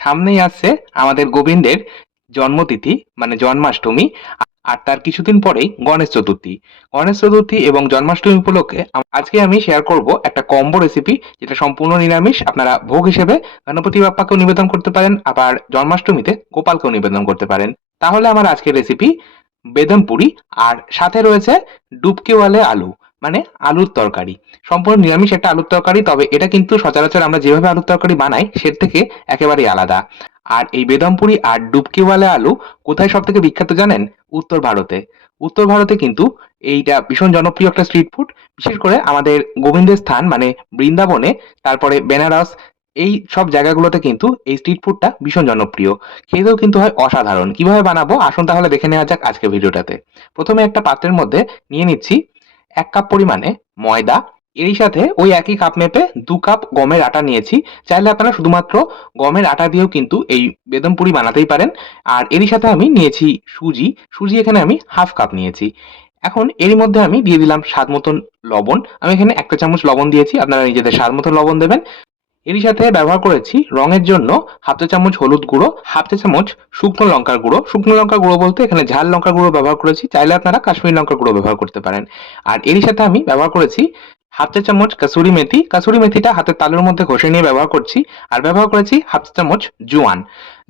সামনেই আছে আমাদের গোবিন্দের জন্মতিথি মানে জন্মাষ্টমী, আর তার কিছুদিন পরেই গণেশ চতুর্থী। গণেশ চতুর্থী এবং জন্মাষ্টমী উপলক্ষে আজকে আমি শেয়ার করব একটা কম্বো রেসিপি যেটা সম্পূর্ণ নিরামিষ, আপনারা ভোগ হিসেবে গণপতি বাপ্পাকেও নিবেদন করতে পারেন, আবার জন্মাষ্টমীতে গোপালকেও নিবেদন করতে পারেন। তাহলে আমার আজকের রেসিপি বেদম পুরি আর সাথে রয়েছে ডুবকেওয়ালে আলু। মানে আলুর তরকারি। সম্পূর্ণ নিরামিষ একটা আলুর তরকারি, তবে এটা কিন্তু সচরাচর আমরা যেভাবে আলুর তরকারি বানাই, সের থেকে একেবারেই আলাদা। আর এই বেদমপুরি আর ডুবকিওয়ালা আলু কোথায় সব থেকে বিখ্যাত জানেন? উত্তর ভারতে। উত্তর ভারতে কিন্তু এইটা ভীষণ জনপ্রিয় একটা স্ট্রিট ফুড বিশেষ করে আমাদের গোবিন্দের স্থান মানে বৃন্দাবনে, তারপরে বেনারস, এই সব জায়গাগুলোতে কিন্তু এই স্ট্রিট ফুডটা ভীষণ জনপ্রিয়। খেতেও কিন্তু হয় অসাধারণ। কীভাবে বানাবো? আসুন তাহলে দেখে নেওয়া যাক আজকের ভিডিওটাতে প্রথমে একটা পাত্রের মধ্যে নিয়ে নিচ্ছি এক কাপ পরিমাণে ময়দা। এরই সাথে ওই একই কাপ মেপে দু কাপ গমের আটা নিয়েছি। চাইলে আপনারা শুধুমাত্র গমের আটা দিয়েও কিন্তু এই বেদম পুরি বানাতেই পারেন। আর এরই সাথে আমি নিয়েছি সুজি। সুজি এখানে আমি হাফ কাপ নিয়েছি। এখন এরই মধ্যে আমি দিয়ে দিলাম স্বাদ মতন লবণ। আমি এখানে একটা চামচ লবণ দিয়েছি। আপনারা নিজেদের স্বাদ মতন লবণ দেবেন। এরই সাথে ব্যবহার করেছি রঙের জন্য হাফ চা চামচ হলুদ গুঁড়ো, হাফ চা চামচ শুকনো লঙ্কার গুঁড়ো। শুকনো লঙ্কার গুঁড়ো বলতে এখানে ঝাল লঙ্কার গুঁড়ো ব্যবহার করেছি। চাইলে আপনারা কাশ্মীরি লঙ্কার গুঁড়ো ব্যবহার করতে পারেন। আর এরই সাথে আমি ব্যবহার করেছি হাফ চা চামচ কাসুরি মেথি। কাসুরি মেথিটা হাতের তালুর মধ্যে ঘষে নিয়ে ব্যবহার করছি। আর ব্যবহার করেছি হাফ চা চামচ জোয়ান।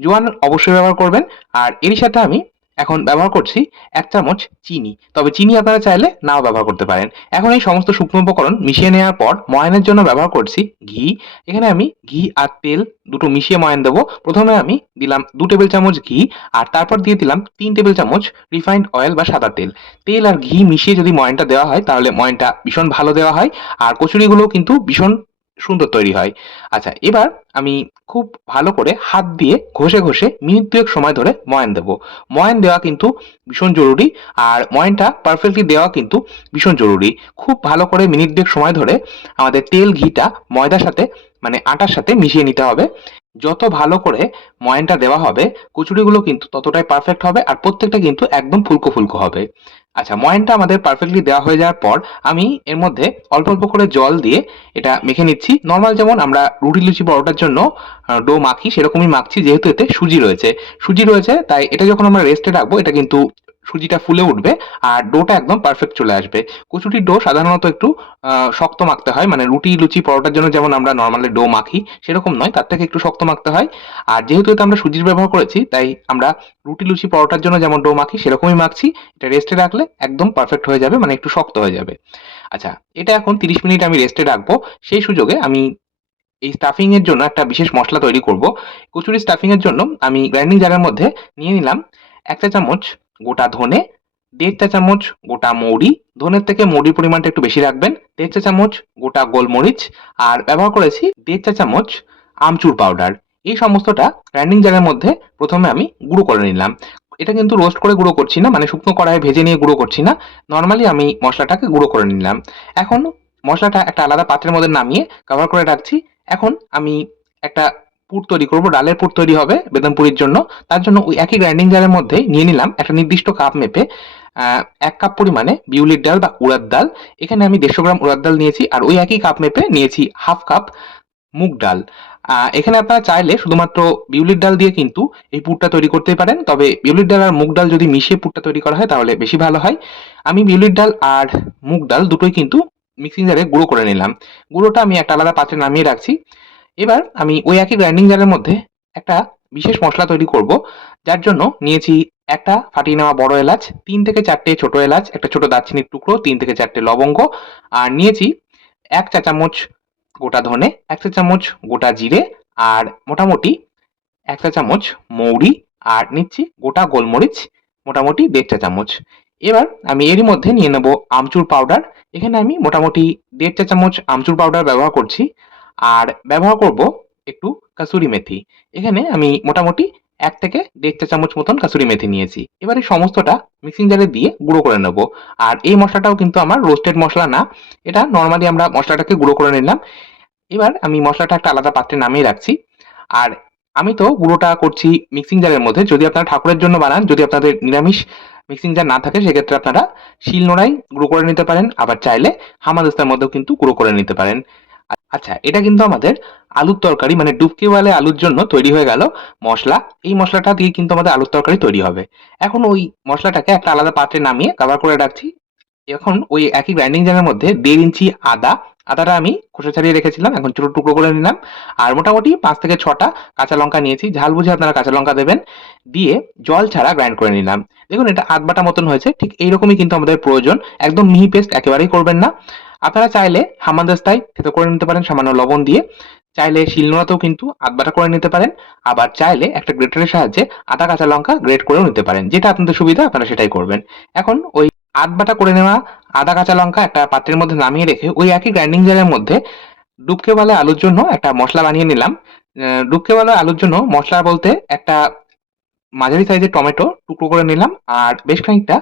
জোয়ান অবশ্যই ব্যবহার করবেন। আর এরই সাথে আমি এখন ব্যবহার করছি এক চামচ চিনি। তবে চিনি আপনারা চাইলে নাও ব্যবহার করতে পারেন। এখন এই সমস্ত শুকনো উপকরণ মিশিয়ে নেওয়ার পর ময়নের জন্য ব্যবহার করছি ঘি। এখানে আমি ঘি আর তেল দুটো মিশিয়ে ময়ান দেবো। প্রথমে আমি দিলাম দু টেবিল চামচ ঘি আর তারপর দিয়ে দিলাম তিন টেবিল চামচ রিফাইন্ড অয়েল বা সাদা তেল। তেল আর ঘি মিশিয়ে যদি ময়ানটা দেওয়া হয় তাহলে ময়নটা ভীষণ ভালো দেওয়া হয়। আর কচুরিগুলো কিন্তু ভীষণ সুন্দর তৈরি হয়। আচ্ছা এবার আমি খুব ভালো করে হাত দিয়ে ঘষে ঘষে মিনিট দুয়েক সময় ধরে ময়ান দেবো। ময়ান দেওয়া কিন্তু ভীষণ জরুরি আর ময়ানটা পারফেক্টলি দেওয়া কিন্তু ভীষণ জরুরি। খুব ভালো করে মিনিট দুয়েক সময় ধরে আমাদের তেল, ঘিটা, ময়দার সাথে মানে আটার সাথে মিশিয়ে নিতে হবে। যত ভালো করে ময়ানটা দেওয়া হবে, কচুরিগুলো কিন্তু ততটাই পারফেক্ট হবে আর প্রত্যেকটা কিন্তু একদম ফুলকো ফুলকো হবে। আচ্ছা ময়ানটা আমাদের পারফেক্টলি দেওয়া হয়ে যাওয়ার পর আমি এর মধ্যে অল্প অল্প করে জল দিয়ে এটা মেখে নিচ্ছি। নর্মাল যেমন আমরা রুটি, লুচি, পরোটার জন্য ডো মাখি, সেরকমই মাখছি, যেহেতু এতে সুজি রয়েছে। সুজি রয়েছে, তাই এটা যখন আমরা রেস্টে রাখব, এটা কিন্তু সুজিটা ফুলে উঠবে আর ডোটা একদম পারফেক্ট চলে আসবে। কচুরির ডো সাধারণত একটু শক্ত মাখতে হয় মানে রুটি, লুচি, পরোটার জন্য যেমন আমরা নর্মালি ডো মাখি, সেরকম নয়, তার থেকে একটু শক্ত মাখতে হয়। আর যেহেতু এটা আমরা সুজির ব্যবহার করেছি, তাই আমরা রুটি, লুচি, পরোটার জন্য যেমন ডো মাখি, সেরকমই মাখছি। এটা রেস্টে রাখলে একদম পারফেক্ট হয়ে যাবে মানে একটু শক্ত হয়ে যাবে। আচ্ছা এটা এখন তিরিশ মিনিট আমি রেস্টে রাখব। সেই সুযোগে আমি এই স্টাফিং এর জন্য একটা বিশেষ মশলা তৈরি করব। কচুরি স্টাফিং এর জন্য আমি গ্রাইন্ডিং জারের মধ্যে নিয়ে নিলাম এক চা চামচ গোটা ধনে, দেড় চা চামচ গোটা মৌরি, ধনের থেকে মৌরির পরিমাণটা একটু বেশি রাখবেন, দেড় চা চামচ গোটা গোলমরিচ, আর ব্যবহার করেছি দেড় চা চামচ আমচুর পাউডার এই সমস্তটা গ্রাইন্ডিং জারের মধ্যে প্রথমে আমি গুঁড়ো করে নিলাম। এটা কিন্তু রোস্ট করে গুঁড়ো করছি না মানে শুকনো কড়াইয়ে ভেজে নিয়ে গুঁড়ো করছি না। নর্মালি আমি মশলাটাকে গুঁড়ো করে নিলাম। এখন মশলাটা একটা আলাদা পাত্রের মধ্যে নামিয়ে কভার করে রাখছি। এখন আমি একটা পুর তৈরি করব, ডালের পুর তৈরি হবে বেদম পুরির জন্য। তার জন্য ওই একই গ্রাইন্ডিং জারের মধ্যে নিয়ে নিলাম একটা নির্দিষ্ট কাপ মেপে এক কাপ পরিমাণে বিউলির ডাল বা উড়ার ডাল। এখানে আমি দেড়শো গ্রাম উড়ার ডাল নিয়েছি আর ওই একই কাপ মেপে নিয়েছি হাফ কাপ মুগ ডাল। এখানে আপনারা চাইলে শুধুমাত্র বিউলির ডাল দিয়ে কিন্তু এই পুরটা তৈরি করতে পারেন, তবে বিউলির ডাল আর মুগ ডাল যদি মিশিয়ে পুরটা তৈরি করা হয় তাহলে বেশি ভালো হয়। আমি বিউলির ডাল আর মুগ ডাল দুটোই কিন্তু মিক্সিং জারে গুঁড়ো করে নিলাম। গুঁড়োটা আমি একটা আলাদা পাত্রে নামিয়ে রাখছি। এবার আমি ওই একই গ্রাইন্ডিং জারের মধ্যে একটা বিশেষ মশলা তৈরি করব, যার জন্য নিয়েছি একটা ফাটিয়ে নেওয়া বড় এলাচ, তিন থেকে চারটে ছোট এলাচ, একটা ছোট দারচিনির টুকরো, তিন থেকে চারটে লবঙ্গ, আর নিয়েছি এক চা চামচ গোটা ধনে, এক চা চামচ গোটা জিরে, আর মোটামুটি এক চা চামচ মৌরি, আর নিচ্ছি গোটা গোলমরিচ, মোটামুটি দেড় চা চামচ। এবার আমি এরই মধ্যে নিয়ে নেব আমচুর পাউডার এখানে আমি মোটামুটি দেড় চা চামচ আমচুর পাউডার ব্যবহার করছি আর ব্যবহার করব একটু কাসুরি মেথি। এখানে আমি মোটামুটি এক থেকে দেড় চা চামচ মতন কাসুরি মেথি নিয়েছি। এবারে সমস্তটা মিক্সিং জারে দিয়ে গুঁড়ো করে নেব। আর এই মশলাটাও কিন্তু আমার রোস্টেড মশলা না। এটা নর্মালি আমরা মশলাটাকে গুঁড়ো করে নিলাম। এবার আমি মশলাটা একটা আলাদা পাত্রে নামিয়ে রাখছি। আর আমি তো গুঁড়োটা করছি মিক্সিং জারের মধ্যে। যদি আপনারা ঠাকুরের জন্য বানান, যদি আপনাদের নিরামিষ মিক্সিং জার না থাকে, সেক্ষেত্রে আপনারা শিল নোড়াই গুঁড়ো করে নিতে পারেন। আবার চাইলে হামাদস্তার মধ্যেও কিন্তু গুঁড়ো করে নিতে পারেন। আচ্ছা এটা কিন্তু আমাদের আলুর তরকারি মানে ডুবকিওয়ালে আলুর জন্য তৈরি হয়ে গেল মশলা। এই মশলাটা দিয়ে কিন্তু আমাদের আলুর তরকারি তৈরি হবে। এখন ওই মশলাটাকে একটা আলাদা পাত্রে নামিয়ে কভার করে রাখছি। এখন ওই একই গ্রাইন্ডিং জারের মধ্যে দেড় ইঞ্চি আদা। আদাটা আমি খোসা ছাড়িয়ে রেখেছিলাম, এখন ছোটো টুকরো করে নিলাম। আর মোটামুটি পাঁচ থেকে ছটা কাঁচা লঙ্কা নিয়েছি। ঝাল বুঝে আপনারা কাঁচা লঙ্কা দেবেন। দিয়ে জল ছাড়া গ্রাইন্ড করে নিলাম। দেখুন, এটা আধ বাটা মতন হয়েছে। ঠিক এইরকমই কিন্তু আমাদের প্রয়োজন। একদম মিহি পেস্ট একেবারেই করবেন না। আপনারা চাইলে হামানদাস্তায় থেতো করে নিতে পারেন সামান্য লবণ দিয়ে। চাইলে শিল শিলনোড়াতেও কিন্তু আধবাটা করে নিতে পারেন। আবার চাইলে একটা গ্রেটারের সাহায্যে আদা কাঁচা লঙ্কা গ্রেট করেও নিতে পারেন। যেটা আপনাদের সুবিধা আপনারা সেটাই করবেন। এখন ওই আধবাটা করে নেওয়া আদা কাঁচা লঙ্কা একটা পাত্রের মধ্যে নামিয়ে রেখে ওই একই গ্রাইন্ডিং জারের মধ্যে ডুবকে বলে আলুর জন্য একটা মশলা বানিয়ে নিলাম। আহ, ডুবকে বলে আলুর জন্য মশলা বলতে একটা মাঝারি সাইজের টমেটো টুকরো করে নিলাম। আর বেশ খানিকটা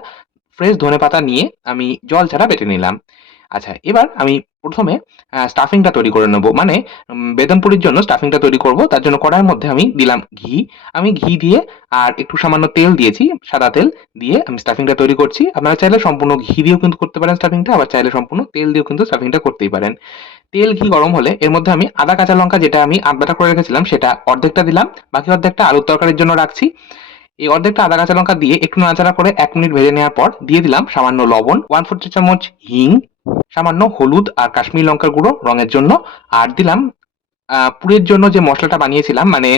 ফ্রেশ ধনেপাতা নিয়ে আমি জল ছাড়া বেটে নিলাম। আচ্ছা এবার আমি প্রথমে স্টাফিংটা তৈরি করে নেব। মানে উম, বেদম পুরির জন্য স্টাফিংটা তৈরি করব। তার জন্য কড়াইয়ের মধ্যে আমি দিলাম ঘি। আমি ঘি দিয়ে আর একটু সামান্য তেল দিয়েছি সাদা তেল দিয়ে আমি স্টাফিংটা তৈরি করছি। আপনারা চাইলে সম্পূর্ণ ঘি দিয়েও কিন্তু করতে পারেন স্টাফিংটা আবার চাইলে সম্পূর্ণ তেল দিয়েও কিন্তু স্টাফিংটা করতেই পারেন। তেল ঘি গরম হলে এর মধ্যে আমি আদা কাঁচা লঙ্কা যেটা আমি আধবাটা করে রেখেছিলাম সেটা অর্ধেকটা দিলাম। বাকি অর্ধেকটা আলুর তরকারির জন্য রাখছি। এই অর্ধেকটা আদা কাঁচা লঙ্কা দিয়ে একটু নাড়াচাড়া করে এক মিনিট ভেজে নেওয়ার পর দিয়ে দিলাম সামান্য লবণ ওয়ান ফোর চামচ হিং সামান্য হলুদ আর কাশ্মীর লঙ্কার গুঁড়ো রঙের জন্য। আর দিলাম পুরের জন্য যে মশলাটা বানিয়েছিলাম মানে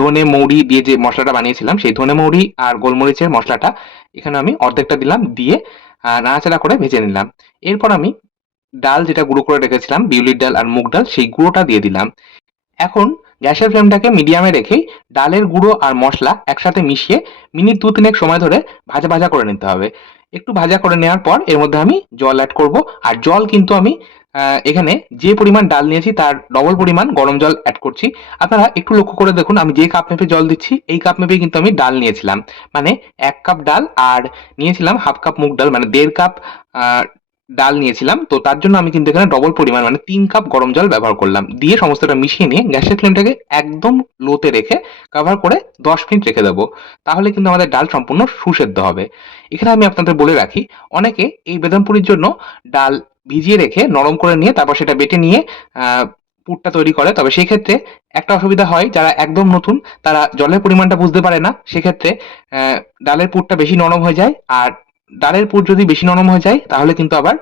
ধনে মৌরি দিয়ে যে মশলাটা বানিয়েছিলাম, সেই ধনে মৌরি আর গোলমরিচের মশলাটা, এখানে আমি অর্ধেকটা দিলাম দিয়ে নাড়াচাড়া করে ভেজে নিলাম। এরপর আমি ডাল যেটা গুঁড়ো করে রেখেছিলাম, বিউলির ডাল আর মুগ ডাল, সেই গুঁড়োটা দিয়ে দিলাম। এখন গ্যাসের ফ্লেমটাকে মিডিয়ামে রেখেই ডালের গুঁড়ো আর মশলা একসাথে মিশিয়ে মিনিট দু তিনেক সময় ধরে ভাজা ভাজা করে নিতে হবে। একটু ভাজা করে নেওয়ার পর এর মধ্যে আমি জল অ্যাড করব। আর জল কিন্তু আমি এখানে যে পরিমাণ ডাল নিয়েছি তার ডবল পরিমাণ গরম জল অ্যাড করছি। আপনারা একটু লক্ষ্য করে দেখুন, আমি যে কাপ মেপে জল দিচ্ছি, এই কাপ মেপে কিন্তু আমি ডাল নিয়েছিলাম। মানে এক কাপ ডাল আর নিয়েছিলাম হাফ কাপ মুগ ডাল মানে দেড় কাপ ডাল নিয়েছিলাম। তো তার জন্য আমি কিন্তু এখানে ডবল পরিমাণ মানে তিন কাপ গরম জল ব্যবহার করলাম। দিয়ে সমস্তটা মিশিয়ে নিয়ে গ্যাসের ফ্লেমটাকে একদম লোতে রেখে কভার করে দশ মিনিট রেখে দেবো। তাহলে কিন্তু আমাদের ডাল সম্পূর্ণ সুসেদ্ধ হবে। এখানে আমি আপনাদের বলে রাখি, অনেকে এই বেদমপুরির জন্য ডাল ভিজিয়ে রেখে নরম করে নিয়ে তারপর সেটা বেটে নিয়ে পুরটা তৈরি করে। তবে সেই ক্ষেত্রে একটা অসুবিধা হয়, যারা একদম নতুন, তারা জলের পরিমাণটা বুঝতে পারে না। সেক্ষেত্রে ডালের পুরটা বেশি নরম হয়ে যায়। আর ডালের পুর যদি বেশি নরম হয়ে যায়, তাহলে কিন্তু আবার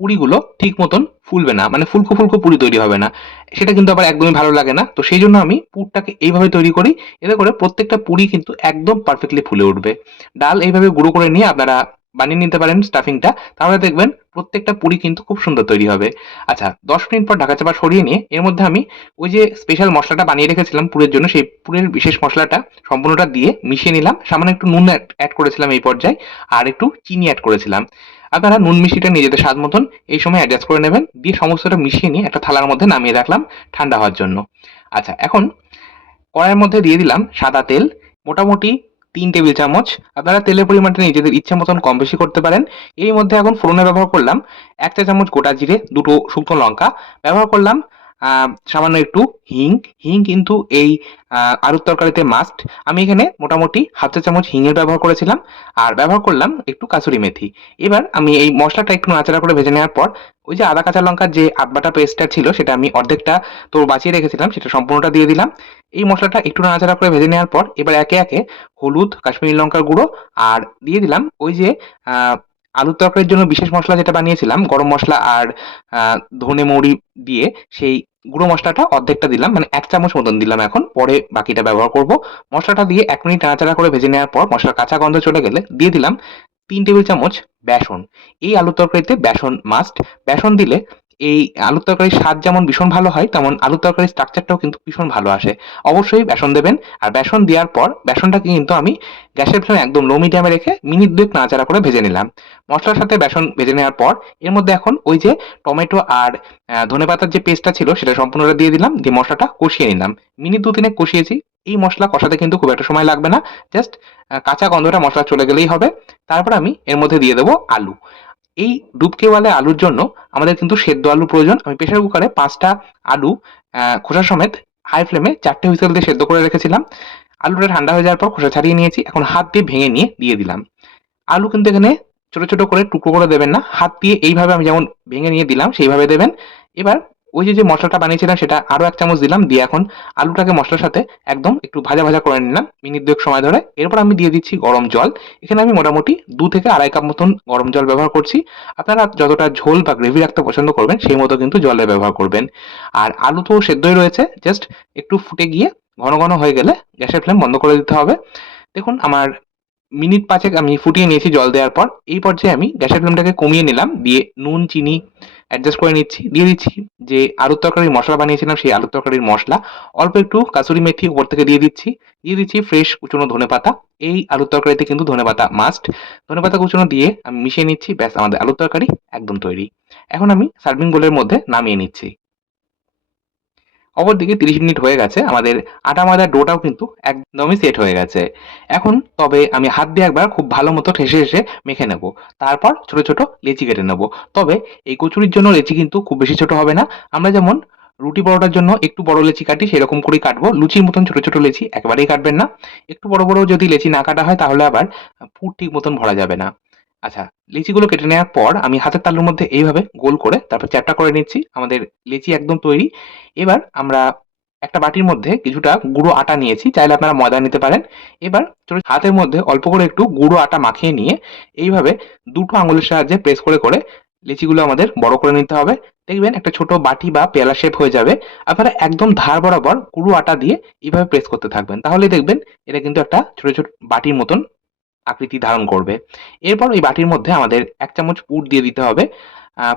পুরিগুলো ঠিক মতন ফুলবে না। মানে ফুলকো ফুলকো পুরি তৈরি হবে না। সেটা কিন্তু আবার একদমই ভালো লাগে না। তো সেই জন্য আমি পুরটাকে এইভাবে তৈরি করি। এতে করে প্রত্যেকটা পুরি কিন্তু একদম পারফেক্টলি ফুলে উঠবে। ডাল এইভাবে গুঁড়ো করে নিয়ে আপনারা বানিয়ে নিতে পারেন স্টাফিংটা তাহলে দেখবেন প্রত্যেকটা পুরি কিন্তু খুব সুন্দর তৈরি হবে। আচ্ছা দশ মিনিট পর ঢাকা চাপা সরিয়ে নিয়ে এর মধ্যে আমি ওই যে স্পেশাল মশলাটা বানিয়ে রেখেছিলাম পুরের জন্য, সেই পুরের বিশেষ মশলাটা সম্পূর্ণটা দিয়ে মিশিয়ে নিলাম। সামান্য একটু নুন অ্যাড করেছিলাম এই পর্যায়ে, আর একটু চিনি অ্যাড করেছিলাম। আপনারা নুন মিষ্টিটা নিজেদের স্বাদ মতন এই সময় অ্যাডজাস্ট করে নেবেন, দিয়ে সমস্তটা মিশিয়ে নিয়ে একটা থালার মধ্যে নামিয়ে রাখলাম ঠান্ডা হওয়ার জন্য। আচ্ছা এখন কড়াইয়ের মধ্যে দিয়ে দিলাম সাদা তেল, মোটামুটি তিন টেবিল চামচ। আপনারা তেলের পরিমাণটা নিজেদের ইচ্ছে মতন কম বেশি করতে পারেন। এর মধ্যে এখন ফোড়নে ব্যবহার করলাম এক চা চামচ গোটা জিরে, দুটো শুকনো লঙ্কা। ব্যবহার করলাম সামান্য একটু হিং। হিং কিন্তু এই আলুর তরকারিতে মাস্ট আমি এখানে মোটামুটি হাফ চা চামচ হিঙের ব্যবহার করেছিলাম আর ব্যবহার করলাম একটু কাসুরি মেথি। এবার আমি এই মশলাটা একটু নাড়াচাড়া করে ভেজে নেওয়ার পর ওই যে আদা, কাঁচা লঙ্কার যে আটবাটা পেস্টটা ছিল, সেটা আমি অর্ধেকটা তো বাঁচিয়ে রেখেছিলাম, সেটা সম্পূর্ণটা দিয়ে দিলাম। এই মশলাটা একটু নাড়াচাড়া করে ভেজে নেওয়ার পর এবার একে একে হলুদ, কাশ্মীরি লঙ্কার গুঁড়ো আর দিয়ে দিলাম ওই যে আলুর তরকারির জন্য বিশেষ মশলা যেটা বানিয়েছিলাম, গরম মশলা আর ধনে মৌরি দিয়ে সেই গুঁড়ো মশলাটা অর্ধেকটা দিলাম মানে এক চামচ মতন দিলাম এখন, পরে বাকিটা ব্যবহার করব। মশলাটা দিয়ে এক মিনিট নাড়াচাড়া করে ভেজে নেওয়ার পর মশলার কাঁচা গন্ধ চলে গেলে দিয়ে দিলাম তিন টেবিল চামচ বেসন। এই আলুর তরকারিতে বেসন মাস্ট বেসন দিলে এই আলুর তরকারির স্বাদ যেমন ভীষণ ভালো হয়, তেমন আলুর তরকারির স্ট্রাকচারটাও কিন্তু ভীষণ ভালো আসে। অবশ্যই বেসন দেবেন, আর বেসন দেওয়ার পর বেসনটাকে কিন্তু আমি গ্যাসের ফ্লেম একদম লো মিডিয়ামে রেখে মিনিট দুয়েক নাড়াচাড়া করে ভেজে নিলাম। মশলার সাথে বেসন ভেজে নেওয়ার পর, এর মধ্যে এখন ওই যে টমেটো আর ধনে পাতার যে পেস্টটা ছিল, সেটা সম্পূর্ণটা দিয়ে দিলাম, দিয়ে মশলাটা কষিয়ে নিলাম। মিনিট দু তিনেক কষিয়েছি। এই মশলা কষাতে কিন্তু খুব একটা সময় লাগবে না। জাস্ট কাঁচা গন্ধটা মশলা চলে গেলেই হবে। তারপর আমি এর মধ্যে দিয়ে দেবো আলু। এই ডুবকে ডুবকেওয়ালা আলুর জন্য আমাদের কিন্তু সেদ্ধ আলু প্রয়োজন। আমি প্রেশার কুকারে পাঁচটা আলু খোসা সমেত হাই ফ্লেমে চারটে হুইসেল দিয়ে সেদ্ধ করে রেখেছিলাম। আলুটা ঠান্ডা হয়ে যাওয়ার পর খোসা ছাড়িয়ে নিয়েছি। এখন হাত দিয়ে ভেঙে নিয়ে দিয়ে দিলাম। আলু কিন্তু এখানে ছোট ছোট করে টুকরো করে দেবেন না। হাত দিয়ে এইভাবে আমি যেমন ভেঙে নিয়ে দিলাম, সেইভাবে দেবেন। এবার ওই যে যে মশলাটা বানিয়েছিলাম সেটা আরও এক চামচ দিলাম, দিয়ে এখন আলুটাকে মশলার সাথে একদম একটু ভাজা ভাজা করে নিলাম, মিনিট দুয়েক সময় ধরে। এরপর আমি দিয়ে দিচ্ছি গরম জল। এখানে আমি মোটামুটি দু থেকে আড়াই কাপ মতন গরম জল ব্যবহার করছি। আপনারা যতটা ঝোল বা গ্রেভি রাখতে পছন্দ করবেন, সেই মতো কিন্তু জলে ব্যবহার করবেন। আর আলু তো সেদ্ধই রয়েছে, জাস্ট একটু ফুটে গিয়ে ঘন ঘন হয়ে গেলে গ্যাসের ফ্লেম বন্ধ করে দিতে হবে। দেখুন, আমার মিনিট পাঁচেক আমি ফুটিয়ে নিয়েছি জল দেওয়ার পর। এই পর্যায়ে আমি গ্যাসের ফ্লেমটাকে কমিয়ে নিলাম, দিয়ে নুন, চিনি অ্যাডজাস্ট করে নিচ্ছি। দিয়ে দিচ্ছি যে আলুর তরকারির মশলা বানিয়েছিলাম, সেই আলুর তরকারির মশলা। অল্প একটু কাসুরি মেথি উপর থেকে দিয়ে দিচ্ছি। দিয়ে দিচ্ছি ফ্রেশ কুচনো ধনে পাতা। এই আলুর তরকারিতে কিন্তু ধনে পাতা মাস্ট ধনে পাতা কুচনো দিয়ে আমি মিশিয়ে নিচ্ছি, ব্যাস আমাদের আলুর তরকারি একদম তৈরি। এখন আমি সার্ভিং বোলের মধ্যে নামিয়ে নিচ্ছি। অপরদিকে তিরিশ মিনিট হয়ে গেছে, আমাদের আটা ময়দার ডোটাও কিন্তু একদমই সেট হয়ে গেছে। এখন তবে আমি হাত দিয়ে একবার খুব ভালো মতো ঠেসে ঠেসে মেখে নেব। তারপর ছোট ছোট লেচি কেটে নেব। তবে এই কচুরির জন্য লেচি কিন্তু খুব বেশি ছোট হবে না। আমরা যেমন রুটি পরোটার জন্য একটু বড় লেচি কাটি, সেরকম করেই কাটবো। লুচির মতন ছোট ছোট লেচি একেবারেই কাটবেন না। একটু বড় বড় যদি লেচি না কাটা হয়, তাহলে আবার পুর ঠিক মতন ভরা যাবে না। আচ্ছা লিচিগুলো কেটে নেওয়ার পর আমি হাতের তালুর মধ্যে এইভাবে গোল করে তারপর চ্যাপটা করে নিচ্ছি, আমাদের লিচি একদম তৈরি। এবার আমরা একটা বাটির মধ্যে কিছুটা গুঁড়ো আটা নিয়েছি, চাইলে আপনারা ময়দা নিতে পারেন। এবার হাতের মধ্যে অল্প করে একটু গুঁড়ো আটা মাখিয়ে নিয়ে এইভাবে দুটো আঙুলের সাহায্যে প্রেস করে করে লিচিগুলো আমাদের বড় করে নিতে হবে। দেখবেন একটা ছোট বাটি বা পেয়ালা শেপ হয়ে যাবে। আপনারা একদম ধার বরাবর গুঁড়ো আটা দিয়ে এইভাবে প্রেস করতে থাকবেন। তাহলে দেখবেন এটা কিন্তু একটা ছোট ছোট বাটির মতন আকৃতি ধারণ করবে। এরপর ওই বাটির মধ্যে আমাদের এক চামচ পুর দিয়ে দিতে হবে।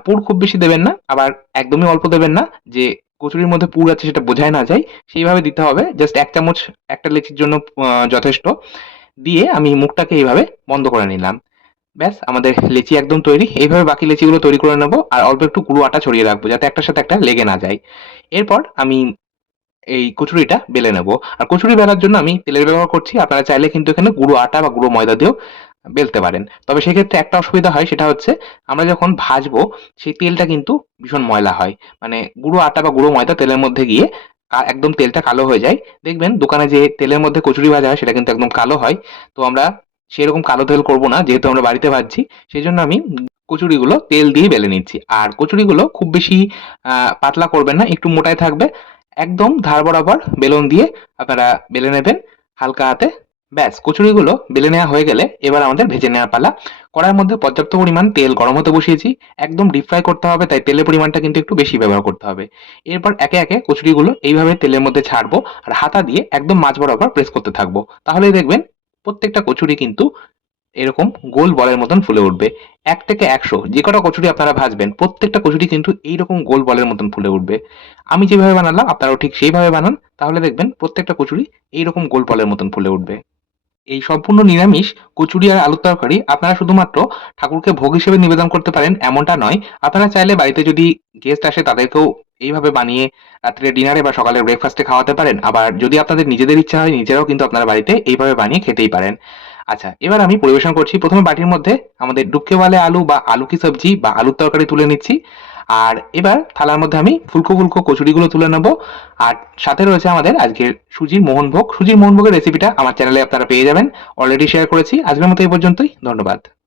পুর খুব বেশি দেবেন না, আবার একদমই অল্প দেবেন না। যে কচুরির মধ্যে পুর আছে সেটা বোঝায় না যায় সেইভাবে দিতে হবে। জাস্ট এক চামচ, একটা লেচির জন্য যথেষ্ট। দিয়ে আমি মুখটাকে এইভাবে বন্ধ করে নিলাম। ব্যাস, আমাদের লেচি একদম তৈরি। এইভাবে বাকি লেচিগুলো তৈরি করে নেব। আর অল্প একটু গুঁড়ো আটা ছড়িয়ে রাখব, যাতে একটার সাথে একটা লেগে না যায়। এরপর আমি এই কচুরিটা বেলে নেব। আর কচুরি বেলার জন্য আমি তেলের ব্যবহার করছি। আপনারা চাইলে কিন্তু এখানে গুঁড়ো আটা বা গুঁড়ো ময়দা দিয়েও বেলতে পারেন। তবে সেক্ষেত্রে একটা অসুবিধা হয়, সেটা হচ্ছে আমরা যখন ভাজবো, সেই তেলটা কিন্তু ভীষণ ময়লা হয়। মানে গুঁড়ো আটা বা গুঁড়ো ময়দা তেলের মধ্যে গিয়ে একদম তেলটা কালো হয়ে যায়। দেখবেন দোকানে যে তেলের মধ্যে কচুরি ভাজা হয়, সেটা কিন্তু একদম কালো হয়। তো আমরা সেরকম কালো তেল করব না, যেহেতু আমরা বাড়িতে ভাজছি সেই জন্য আমি কচুরিগুলো তেল দিয়ে বেলে নিচ্ছি। আর কচুরিগুলো খুব বেশি পাতলা করবেন না, একটু মোটাই থাকবে। একদম ধার বরাবর বেলুন দিয়ে আপনারা বেলে নেবেন। হালকা হাতে। ব্যাস, কচুরিগুলো বেলে নেওয়া হয়ে গেলে এবার আমাদের ভেজে নেওয়ার পালা। কড়াইয়ের মধ্যে পর্যাপ্ত পরিমাণ তেল গরম হতে বসিয়েছি। একদম ডিপ ফ্রাই করতে হবে, তাই তেলের পরিমাণটা কিন্তু একটু বেশি ব্যবহার করতে হবে। এরপর একে একে কচুরিগুলো এইভাবে তেলের মধ্যে ছাড়বো আর হাতা দিয়ে একদম মাছ বরাবর প্রেস করতে থাকব। তাহলেই দেখবেন প্রত্যেকটা কচুরি কিন্তু এরকম গোল বলের মতন ফুলে উঠবে। এক থেকে একশো, যে কটা কচুরি আপনারা ভাজবেন, প্রত্যেকটা কচুরি কিন্তু এইরকম গোল বলের মতন ফুলে উঠবে। আমি যেভাবে বানালাম, আপনারাও ঠিক সেইভাবে বানান, তাহলে দেখবেন প্রত্যেকটা কচুরি এইরকম গোল বলের মতন ফুলে উঠবে। এই সম্পূর্ণ নিরামিষ কচুরি আর আলুর তরকারি আপনারা শুধুমাত্র ঠাকুরকে ভোগ হিসেবে নিবেদন করতে পারেন, এমনটা নয়। আপনারা চাইলে বাড়িতে যদি গেস্ট আসে, তাদেরকেও এইভাবে বানিয়ে রাত্রে ডিনারে বা সকালে ব্রেকফাস্টে খাওয়াতে পারেন। আবার যদি আপনাদের নিজেদের ইচ্ছা হয়, নিজেরাও কিন্তু আপনারা বাড়িতে এইভাবে বানিয়ে খেতেই পারেন। আচ্ছা এবার আমি পরিবেশন করছি। প্রথমে বাটির মধ্যে আমাদের ডুবকে বালে আলু বা আলু কি সবজি বা আলুর তরকারি তুলে নিচ্ছি। আর এবার থালার মধ্যে আমি ফুলকো ফুলকো কচুরিগুলো তুলে নেব। আর সাথে রয়েছে আমাদের আজকের সুজির মোহনভোগ সুজির মোহনভোগের রেসিপিটা আমার চ্যানেলে আপনারা পেয়ে যাবেন। অলরেডি শেয়ার করেছি। আজকের মতো এই পর্যন্তই। ধন্যবাদ।